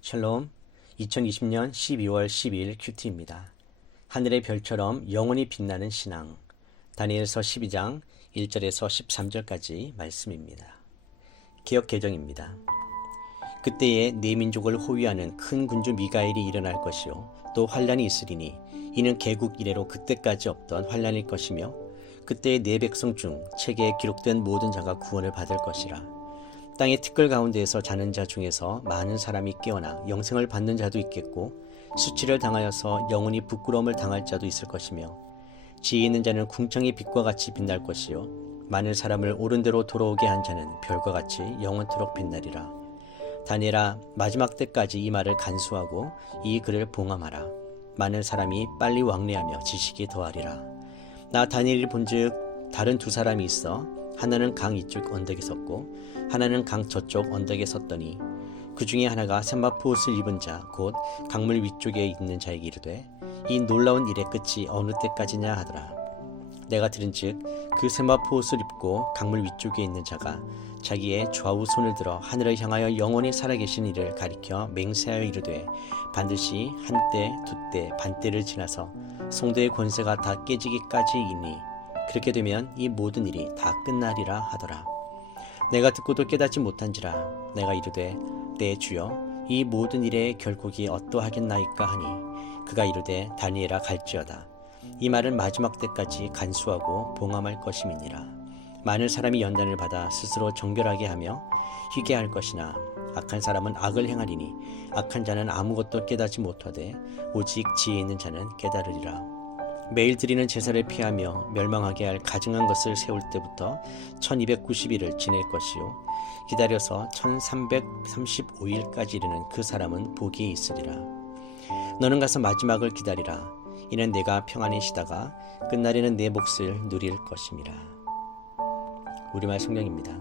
샬롬, 2020년 12월 12일 큐티입니다. 하늘의 별처럼 영원히 빛나는 신앙, 다니엘서 12장 1절에서 13절까지 말씀입니다. 개역 개정입니다. 그때에 네 민족을 호위하는 큰 군주 미가엘이 일어날 것이요 또 환란이 있으리니 이는 개국 이래로 그때까지 없던 환란일 것이며 그때의 네 백성 중 책에 기록된 모든 자가 구원을 받을 것이라. 땅의 티끌 가운데에서 자는 자 중에서 많은 사람이 깨어나 영생을 받는 자도 있겠고 수치를 당하여서 영원히 부끄러움을 당할 자도 있을 것이며 지혜 있는 자는 궁창의 빛과 같이 빛날 것이요 많은 사람을 옳은 대로 돌아오게 한 자는 별과 같이 영원토록 빛나리라. 다니엘아, 마지막 때까지 이 말을 간수하고 이 글을 봉함하라. 많은 사람이 빨리 왕래하며 지식이 더하리라. 나 다니엘이 본즉 다른 두 사람이 있어 하나는 강 이쪽 언덕에 섰고 하나는 강 저쪽 언덕에 섰더니 그 중에 하나가 세마포 옷을 입은 자 곧 강물 위쪽에 있는 자에게 이르되 이 놀라운 일의 끝이 어느 때까지냐 하더라. 내가 들은즉 그 세마포 옷을 입고 강물 위쪽에 있는 자가 자기의 좌우 손을 들어 하늘을 향하여 영원히 살아계신 이를 가리켜 맹세하여 이르되 반드시 한때 두때 반때를 지나서 성도의 권세가 다 깨지기까지이니 그렇게 되면 이 모든 일이 다 끝나리라 하더라. 내가 듣고도 깨닫지 못한지라. 내가 이르되 내 주여 이 모든 일의 결국이 어떠하겠나이까 하니 그가 이르되 다니엘아 갈지어다. 이 말은 마지막 때까지 간수하고 봉함할 것임이니라. 많은 사람이 연단을 받아 스스로 정결하게 하며 희게 할 것이나 악한 사람은 악을 행하리니 악한 자는 아무것도 깨닫지 못하되 오직 지혜 있는 자는 깨달으리라. 매일 드리는 제사를 피하며 멸망하게 할 가증한 것을 세울 때부터 1290일을 지낼 것이요 기다려서 1335일까지 이르는 그 사람은 복이 있으리라. 너는 가서 마지막을 기다리라. 이는 내가 평안히 쉬다가 끝날에는 내 몫을 누릴 것임이라. 우리말 성경입니다.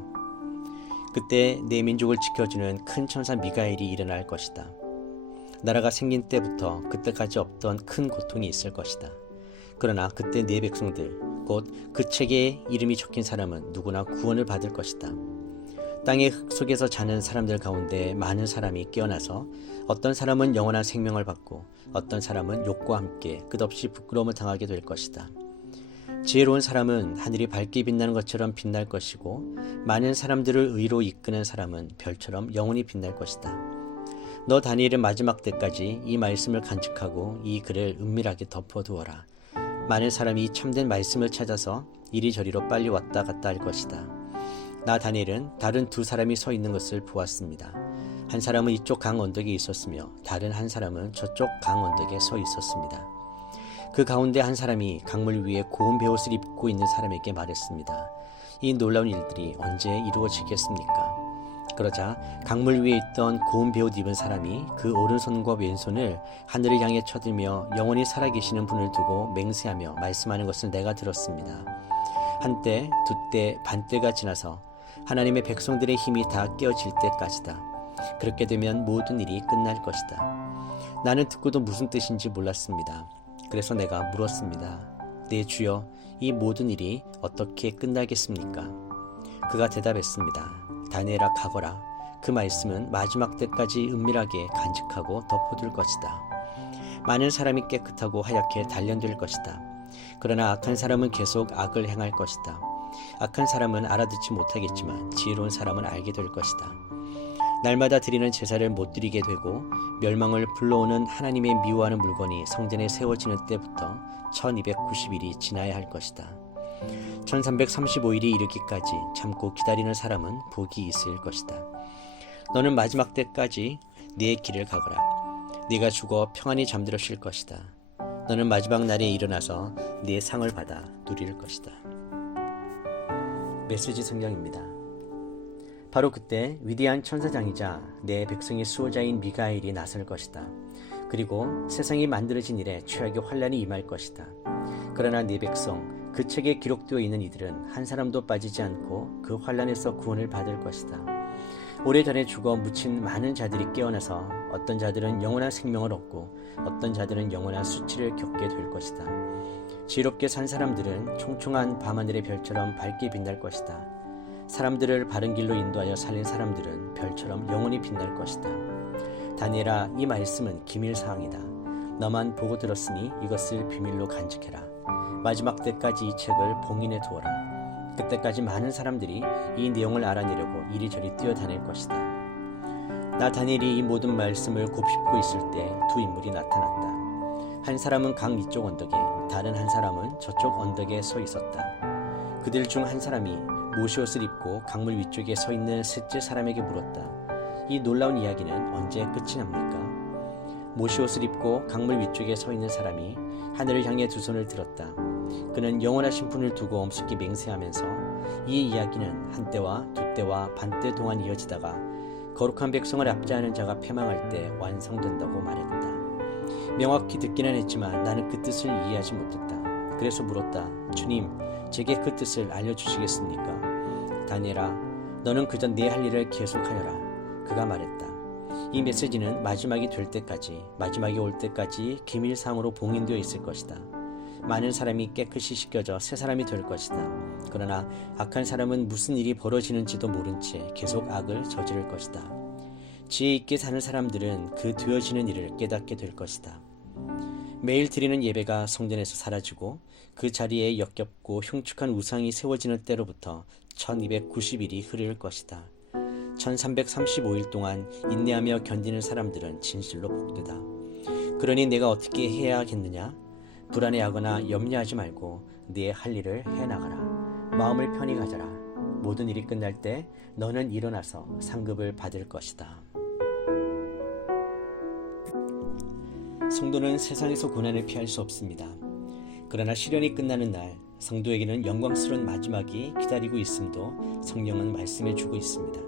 그때 내 민족을 지켜주는 큰 천사 미가엘이 일어날 것이다. 나라가 생긴 때부터 그때까지 없던 큰 고통이 있을 것이다. 그러나 그때 네 백성들 곧 그 책에 이름이 적힌 사람은 누구나 구원을 받을 것이다. 땅의 흙 속에서 자는 사람들 가운데 많은 사람이 깨어나서 어떤 사람은 영원한 생명을 받고 어떤 사람은 욕과 함께 끝없이 부끄러움을 당하게 될 것이다. 지혜로운 사람은 하늘이 밝게 빛나는 것처럼 빛날 것이고 많은 사람들을 의로 이끄는 사람은 별처럼 영원히 빛날 것이다. 너 다니엘은 마지막 때까지 이 말씀을 간직하고 이 글을 은밀하게 덮어두어라. 많은 사람이 참된 말씀을 찾아서 이리저리로 빨리 왔다 갔다 할 것이다. 나 다니엘은 다른 두 사람이 서 있는 것을 보았습니다. 한 사람은 이쪽 강 언덕에 있었으며 다른 한 사람은 저쪽 강 언덕에 서 있었습니다. 그 가운데 한 사람이 강물 위에 고운 베옷을 입고 있는 사람에게 말했습니다. 이 놀라운 일들이 언제 이루어지겠습니까? 그러자 강물 위에 있던 고운 베옷 입은 사람이 그 오른손과 왼손을 하늘을 향해 쳐들며 영원히 살아계시는 분을 두고 맹세하며 말씀하는 것을 내가 들었습니다. 한때, 두때, 반때가 지나서 하나님의 백성들의 힘이 다 깨어질 때까지다. 그렇게 되면 모든 일이 끝날 것이다. 나는 듣고도 무슨 뜻인지 몰랐습니다. 그래서 내가 물었습니다. 내 주여, 이 모든 일이 어떻게 끝나겠습니까? 그가 대답했습니다. 다니엘아 가거라. 그 말씀은 마지막 때까지 은밀하게 간직하고 덮어둘 것이다. 많은 사람이 깨끗하고 하얗게 단련될 것이다. 그러나 악한 사람은 계속 악을 행할 것이다. 악한 사람은 알아듣지 못하겠지만 지혜로운 사람은 알게 될 것이다. 날마다 드리는 제사를 못 드리게 되고 멸망을 불러오는 하나님의 미워하는 물건이 성전에 세워지는 때부터 1290일이 지나야 할 것이다. 1335일이 이르기까지 참고 기다리는 사람은 복이 있을 것이다. 너는 마지막 때까지 네 길을 가거라. 네가 죽어 평안히 잠들어 쉴 것이다. 너는 마지막 날에 일어나서 네 상을 받아 누릴 것이다. 메시지 성경입니다. 바로 그때 위대한 천사장이자 내 백성의 수호자인 미가엘이 나설 것이다. 그리고 세상이 만들어진 이래 최악의 환란이 임할 것이다. 그러나 네 백성 그 책에 기록되어 있는 이들은 한 사람도 빠지지 않고 그 환란에서 구원을 받을 것이다. 오래전에 죽어 묻힌 많은 자들이 깨어나서 어떤 자들은 영원한 생명을 얻고 어떤 자들은 영원한 수치를 겪게 될 것이다. 지혜롭게 산 사람들은 총총한 밤하늘의 별처럼 밝게 빛날 것이다. 사람들을 바른 길로 인도하여 살린 사람들은 별처럼 영원히 빛날 것이다. 다니엘아, 이 말씀은 기밀사항이다. 너만 보고 들었으니 이것을 비밀로 간직해라. 마지막 때까지 이 책을 봉인해 두어라. 그때까지 많은 사람들이 이 내용을 알아내려고 이리저리 뛰어다닐 것이다. 나 다니엘이 이 모든 말씀을 곱씹고 있을 때 두 인물이 나타났다. 한 사람은 강 이쪽 언덕에, 다른 한 사람은 저쪽 언덕에 서 있었다. 그들 중 한 사람이 모시옷을 입고 강물 위쪽에 서 있는 셋째 사람에게 물었다. 이 놀라운 이야기는 언제 끝이 납니까? 모시옷을 입고 강물 위쪽에 서 있는 사람이 하늘을 향해 두 손을 들었다. 그는 영원하신 분을 두고 엄숙히 맹세하면서 이 이야기는 한 때와 두 때와 반때 동안 이어지다가 거룩한 백성을 압제하는 자가 패망할 때 완성된다고 말했다. 명확히 듣기는 했지만 나는 그 뜻을 이해하지 못했다. 그래서 물었다. 주님, 제게 그 뜻을 알려주시겠습니까? 다니엘아, 너는 그저 내 할 일을 계속하여라. 그가 말했다. 이 메시지는 마지막이 될 때까지, 마지막이 올 때까지 기밀상으로 봉인되어 있을 것이다. 많은 사람이 깨끗이 씻겨져 새 사람이 될 것이다. 그러나 악한 사람은 무슨 일이 벌어지는지도 모른 채 계속 악을 저지를 것이다. 지혜 있게 사는 사람들은 그 되어지는 일을 깨닫게 될 것이다. 매일 드리는 예배가 성전에서 사라지고 그 자리에 역겹고 흉측한 우상이 세워지는 때로부터 1290일이 흐를 것이다. 1335일 동안 인내하며 견디는 사람들은 진실로 복되다. 그러니 내가 어떻게 해야겠느냐? 불안해하거나 염려하지 말고 네 할 일을 해나가라. 마음을 편히 가져라. 모든 일이 끝날 때 너는 일어나서 상급을 받을 것이다. 성도는 세상에서 고난을 피할 수 없습니다. 그러나 시련이 끝나는 날 성도에게는 영광스러운 마지막이 기다리고 있음도 성경은 말씀해 주고 있습니다.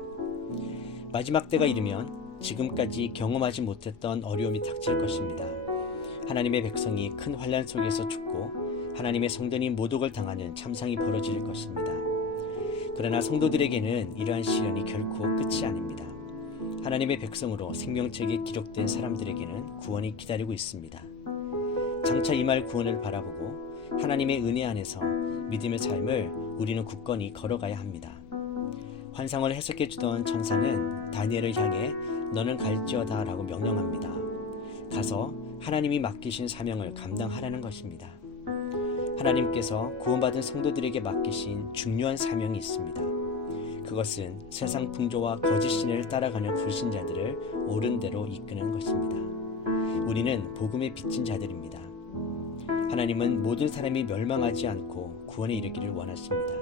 마지막 때가 이르면 지금까지 경험하지 못했던 어려움이 닥칠 것입니다. 하나님의 백성이 큰 환난 속에서 죽고 하나님의 성전이 모독을 당하는 참상이 벌어질 것입니다. 그러나 성도들에게는 이러한 시련이 결코 끝이 아닙니다. 하나님의 백성으로 생명책에 기록된 사람들에게는 구원이 기다리고 있습니다. 장차 임할 구원을 바라보고 하나님의 은혜 안에서 믿음의 삶을 우리는 굳건히 걸어가야 합니다. 환상을 해석해 주던 천사는 다니엘을 향해 너는 갈지어다 라고 명령합니다. 가서 하나님이 맡기신 사명을 감당하라는 것입니다. 하나님께서 구원받은 성도들에게 맡기신 중요한 사명이 있습니다. 그것은 세상 풍조와 거짓 신을 따라가는 불신자들을 옳은 대로 이끄는 것입니다. 우리는 복음에 빚진 자들입니다. 하나님은 모든 사람이 멸망하지 않고 구원에 이르기를 원하십니다.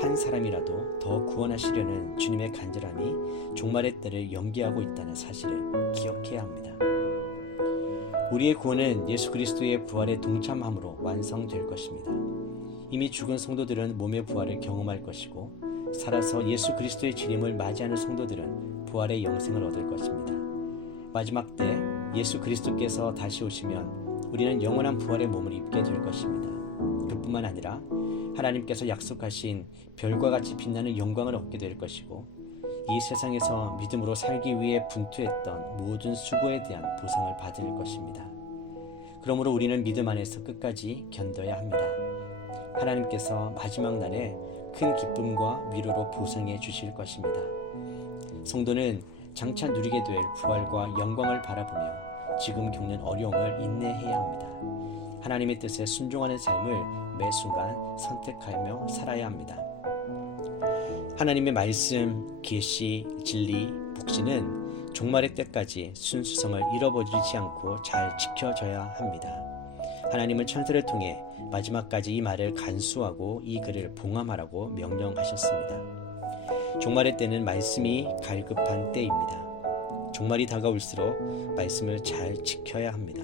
한 사람이라도 더 구원하시려는 주님의 간절함이 종말의 때를 연기하고 있다는 사실을 기억해야 합니다. 우리의 구원은 예수 그리스도의 부활에 동참함으로 완성될 것입니다. 이미 죽은 성도들은 몸의 부활을 경험할 것이고 살아서 예수 그리스도의 재림을 맞이하는 성도들은 부활의 영생을 얻을 것입니다. 마지막 때 예수 그리스도께서 다시 오시면 우리는 영원한 부활의 몸을 입게 될 것입니다. 그뿐만 아니라 하나님께서 약속하신 별과 같이 빛나는 영광을 얻게 될 것이고 이 세상에서 믿음으로 살기 위해 분투했던 모든 수고에 대한 보상을 받을 것입니다. 그러므로 우리는 믿음 안에서 끝까지 견뎌야 합니다. 하나님께서 마지막 날에 큰 기쁨과 위로로 보상해 주실 것입니다. 성도는 장차 누리게 될 부활과 영광을 바라보며 지금 겪는 어려움을 인내해야 합니다. 하나님의 뜻에 순종하는 삶을 매 순간 선택하며 살아야 합니다. 하나님의 말씀, 계시, 진리, 복지는 종말의 때까지 순수성을 잃어버리지 않고 잘 지켜져야 합니다. 하나님은 천사를 통해 마지막까지 이 말을 간수하고 이 글을 봉함하라고 명령하셨습니다. 종말의 때는 말씀이 갈급한 때입니다. 종말이 다가올수록 말씀을 잘 지켜야 합니다.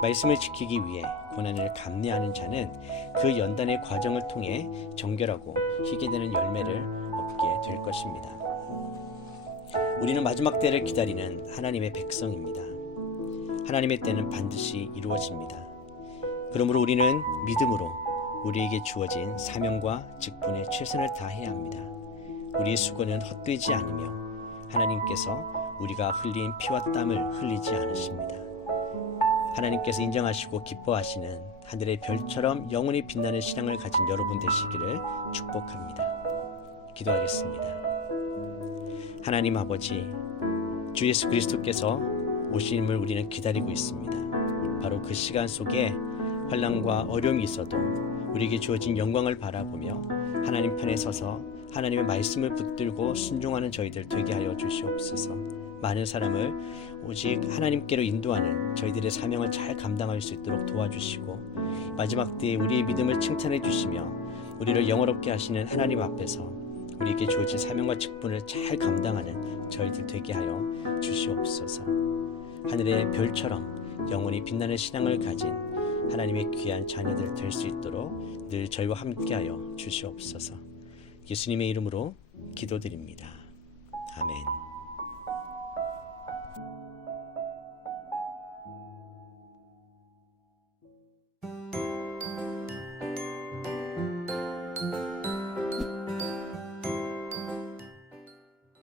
말씀을 지키기 위해 고난을 감내하는 자는 그 연단의 과정을 통해 정결하고 희게 되는 열매를 얻게 될 것입니다. 우리는 마지막 때를 기다리는 하나님의 백성입니다. 하나님의 때는 반드시 이루어집니다. 그러므로 우리는 믿음으로 우리에게 주어진 사명과 직분에 최선을 다해야 합니다. 우리의 수고는 헛되지 않으며 하나님께서 우리가 흘린 피와 땀을 흘리지 않으십니다. 하나님께서 인정하시고 기뻐하시는 하늘의 별처럼 영원히 빛나는 신앙을 가진 여러분 되시기를 축복합니다. 기도하겠습니다. 하나님 아버지, 주 예수 그리스도께서 오심을 우리는 기다리고 있습니다. 바로 그 시간 속에 환난과 어려움이 있어도 우리에게 주어진 영광을 바라보며 하나님 편에 서서 하나님의 말씀을 붙들고 순종하는 저희들 되게 하여 주시옵소서. 많은 사람을 오직 하나님께로 인도하는 저희들의 사명을 잘 감당할 수 있도록 도와주시고, 마지막 때에 우리의 믿음을 칭찬해 주시며 우리를 영화롭게 하시는 하나님 앞에서 우리에게 주어진 사명과 직분을 잘 감당하는 저희들 되게 하여 주시옵소서. 하늘의 별처럼 영원히 빛나는 신앙을 가진 하나님의 귀한 자녀들 될 수 있도록 늘 저희와 함께하여 주시옵소서. 예수님의 이름으로 기도드립니다. 아멘.